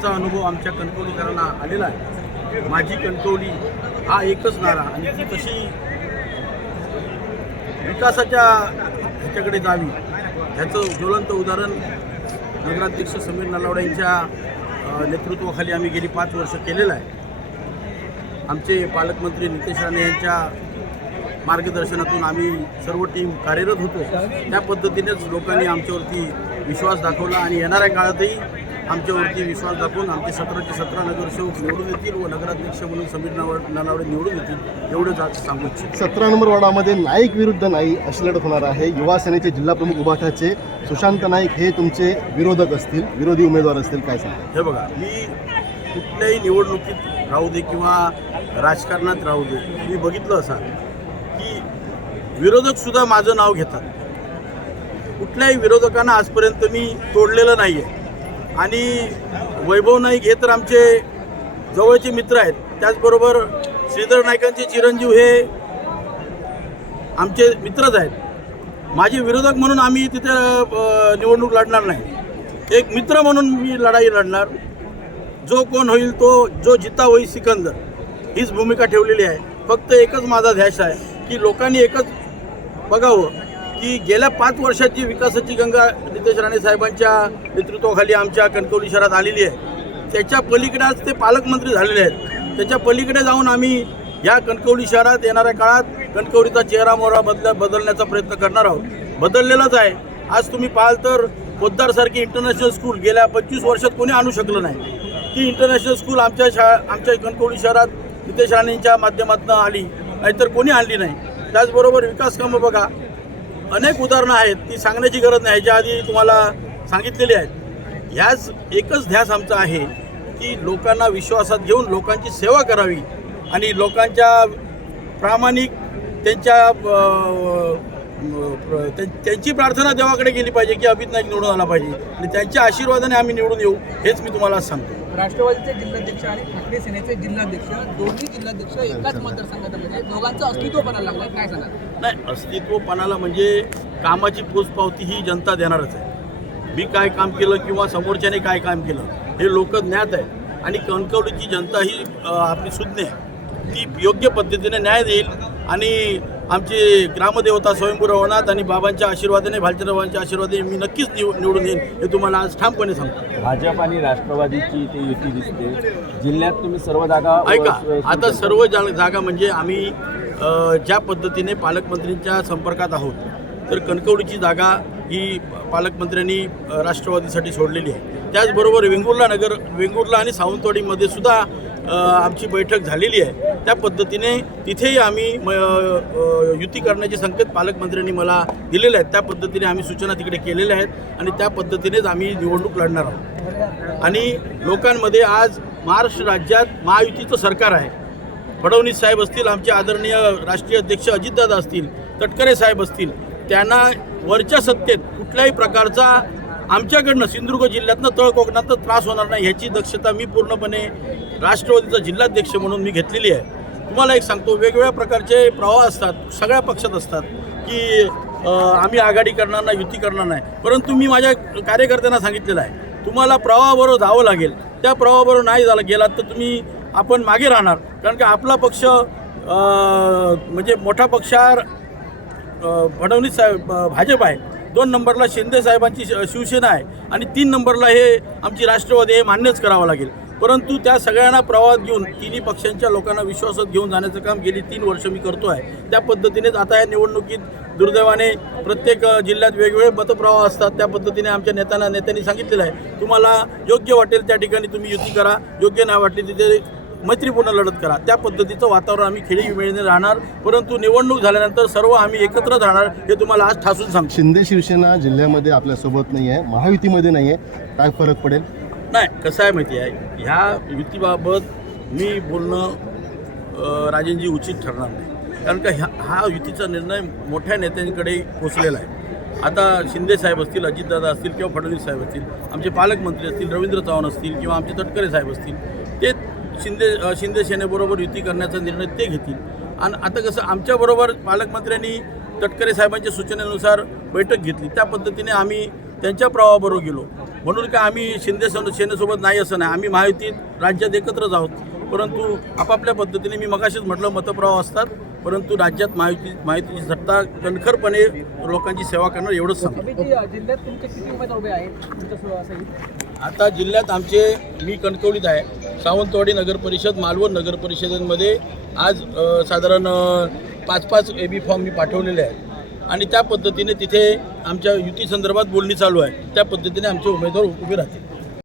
वर्षाचा अनुभव आमच्या कणकवलीकरांना आलेला आहे. माझी कणकवली हा एकच नारा आणि ती कशी विकासाच्या ह्याच्याकडे जावी ह्याचं ज्वलंत उदाहरण नगराध्यक्ष समीर नलावडे यांच्या नेतृत्वाखाली आम्ही गेली पाच वर्ष केलेलं आहे. आमचे पालकमंत्री नितेश राणे यांच्या मार्गदर्शनातून आम्ही सर्व टीम कार्यरत होतो. त्या पद्धतीनेच लोकांनी आमच्यावरती विश्वास दाखवला आणि येणाऱ्या काळातही आमच्यावरती विश्वास दाखवून आमचे सतराचे सतरा नगरसेवक निवडून येतील व नगराध्यक्ष म्हणून समीर नाव- नलावडे निवडून येतील एवढंच आज सांगू इच्छितो. सतरा नंबर वॉर्डामध्ये नाईक विरुद्ध नाई अशी लढत होणार आहे. युवा सेनेचे जिल्हा प्रमुख उभाठाचे सुशांत नाईक हे तुमचे विरोधक असतील विरोधी उमेदवार असतील काय सांगा? हे बघा मी कुठल्याही निवडणुकीत राहू दे किंवा राजकारणात राहू दे मी बघितलं असा की विरोधकसुद्धा माझं नाव घेतात. कुठल्याही विरोधकांना आजपर्यंत मी तोडलेलं नाही आहे आणि वैभव नाईक हे तर आमचे जवळचे मित्र आहेत. त्याचबरोबर श्रीधर नाईकांचे चिरंजीव हे आमचे मित्रच आहेत. माझे विरोधक म्हणून आम्ही तिथे निवडणूक लढणार नाही. एक मित्र म्हणून मी लढाई लढणार. जो कोण होईल तो जो जिता होईल सिकंदर. हीच भूमिका ठेवलेली आहे. फक्त एकच माझा ध्यास आहे की लोकांनी एकच बघावं. की गेल्या पाच वर्षाची विकासाची गंगा नितेश राणे साहेबांच्या नेतृत्वाखाली आमच्या कणकवली शहरात आलेली आहे. त्याच्या पलीकडे आज ते पालकमंत्री झालेले आहेत. त्याच्या पलीकडे जाऊन आम्ही या कणकवली शहरात येणाऱ्या काळात कणकवलीचा चेहरा मोहरा बदल बदलण्याचा प्रयत्न करणार आहोत. बदललेलाच आहे. आज तुम्ही पाहाल तर पोद्दारसारखी इंटरनॅशनल स्कूल गेल्या पंचवीस वर्षात कोणी आणू शकलं नाही. ती इंटरनॅशनल स्कूल आमच्या शाळा आमच्या कणकवली शहरात नितेश राणेंच्या माध्यमातून आली. नाहीतर कोणी आणली नाही. त्याचबरोबर विकास कामं बघा. अनेक उदाहरणं आहेत ती सांगण्याची गरज नाही. ह्याच्या आधी तुम्हाला सांगितलेली आहेत. ह्याच एकच ध्यास आमचा आहे की लोकांना विश्वासात घेऊन लोकांची सेवा करावी आणि लोकांच्या प्रामाणिक त्यांच्या त्यां- त्यांची प्रार्थना देवाकडे गेली पाहिजे की अभित नाईक निवडून आला पाहिजे. आणि त्यांच्या आशीर्वादाने आम्ही निवडून येऊ हेच मी तुम्हाला सांगतो. राष्ट्रवादीचे जिल्हाध्यक्ष आणि ठाकरे सेनेचे जिल्हाध्यक्ष दोन्ही जिल्हाध्यक्ष एकाच मतदारसंघामध्ये दोघांचं अस्तित्व बनायला लागलं काय सांगा नाही अस्तित्वपणाला म्हणजे कामाची पोचपावती ही जनता देणारच आहे. मी काय काम केलं किंवा समोरच्याने काय काम केलं हे लोक ज्ञात आहे आणि कणकवलीची जनता ही आपली सुज्ञ आहे. ती योग्य पद्धतीने न्याय देईल आणि आमचे ग्रामदेवता स्वयंभू रवनाथ आणि बाबांच्या आशीर्वादाने भालचंद्रबाबांच्या आशीर्वादाने मी नक्कीच निव निवडून येईन हे तुम्हाला आज ठामपणे सांगतो. भाजप आणि राष्ट्रवादीची ते युती दिसते. जिल्ह्यात तुम्ही सर्व जागा ऐका आता सर्व जा जागा म्हणजे आम्ही ज्या पद्धतीने पालकमंत्र्यांच्या संपर्कात आहोत तर कणकवलीची जागा ही पालकमंत्र्यांनी राष्ट्रवादीसाठी सोडलेली आहे. त्याचबरोबर वेंगुर्ला नगर वेंगुर्ला आणि सावंतवाडीमध्ये सुद्धा आमची बैठक झालेली आहे. त्या पद्धतीने तिथेही आम्ही म, युती करण्याचे संकेत पालकमंत्र्यांनी मला दिलेले आहेत. त्या पद्धतीने आम्ही सूचना तिकडे केलेल्या आहेत आणि त्या पद्धतीनेच आम्ही निवडणूक लढणार आहोत. आणि लोकांमध्ये आज महाराष्ट्र राज्यात महायुतीचं सरकार आहे. फडणवीस साहेब असतील आमचे आदरणीय राष्ट्रीय अध्यक्ष अजितदादा असतील तटकरे साहेब असतील त्यांना वरच्या सत्तेत कुठल्याही प्रकारचा आमच्याकडनं सिंधुदुर्ग जिल्ह्यातनं तळ कोकणातनं त्रास होणार नाही ह्याची दक्षता मी पूर्णपणे राष्ट्रवादीचा जिल्हाध्यक्ष म्हणून मी घेतलेली आहे. तुम्हाला एक सांगतो वेगवेगळ्या प्रकारचे प्रवाह असतात सगळ्या पक्षात असतात की आम्ही आघाडी करणार नाही युती करणार नाही. परंतु मी माझ्या कार्यकर्त्यांना सांगितलेलं आहे तुम्हाला प्रवाहाबरोबर जावं लागेल. त्या प्रवाहाबरोबर नाही झाला गेलात तर तुम्ही आपण मागे राहणार. कारण की आपला पक्ष म्हणजे मोठा पक्षार फडणवीस साहेब भाजप आहे. दोन नंबरला शिंदे साहेबांची श- शिवसेना आहे. आणि तीन नंबरला हे आमची राष्ट्रवादी हे मान्यच करावं लागेल. परंतु त्या सगळ्यांना प्रवाहात घेऊन तिन्ही पक्षांच्या लोकांना विश्वासात घेऊन जाण्याचं काम गेली तीन वर्ष मी करतो आहे त्या पद्धतीनेच आता या निवडणुकीत दुर्दैवाने प्रत्येक जिल्ह्यात वेगवेगळे मतप्रवाह असतात. त्या पद्धतीने आमच्या नेत्यांना नेत्यांनी सांगितलेलं आहे. तुम्हाला योग्य वाटेल त्या ठिकाणी तुम्ही युती करा. योग्य नाही वाटली तिथे मैत्रीपूर्ण लढत करा. त्या पद्धतीचं वातावरण आम्ही खेळी मिळणे राहणार. परंतु निवडणूक झाल्यानंतर सर्व आम्ही एकत्रच राहणार हे तुम्हाला आज ठासून सांग शिंदे शिवसेना जिल्ह्यामध्ये आपल्यासोबत नाही आहे महायुतीमध्ये नाही आहे काय फरक पडेल? नाही कसं आहे माहिती आहे? ह्या युतीबाबत मी बोलणं राजेंजी उचित ठरणार नाही. कारण का ह्या हा युतीचा निर्णय मोठ्या नेत्यांकडे पोचलेला आहे. आता शिंदे साहेब असतील अजितदादा असतील किंवा फडणवीस साहेब असतील आमचे पालकमंत्री असतील रवींद्र चव्हाण असतील किंवा आमचे तटकरे साहेब असतील ते शिंदे शिंदे सेनेबरोबर युती करण्याचा निर्णय ते घेतील. आणि आता कसं आमच्याबरोबर पालकमंत्र्यांनी तटकरे साहेबांच्या सूचनेनुसार बैठक घेतली. त्या पद्धतीने आम्ही त्यांच्या प्रवाहाबरोबर गेलो. म्हणून काय आम्ही शिंदे सन- सेनेसोबत नाही असं नाही. आम्ही महायुतीत राज्यात एकत्रच आहोत. परंतु आपापल्या पद्धतीने मी मगाशीच म्हटलं मतप्रवाह असतात. परंतु राज्यात महायुती महायुतीची सत्ता कणखरपणे लोकांची सेवा करणं एवढंच सांगतो. अभिजी जिल्ह्यात तुमचे किती उमेदवार उभे आहेत? तुमच्या सो- सहित आता जिल्ह्यात आमचे मी कणकवलीत आहे. सावंतवाडी नगर परिषद मालवण नगर परिषदेमध्ये आज साधारण पाच पाच ए बी फॉर्म मी पाठवलेले आहेत. आणि त्या पद्धतीने तिथे आमच्या युती संदर्भात बोलणी चालू आहे. त्या पद्धतीने आमचे उमेदवार उभे राहतील.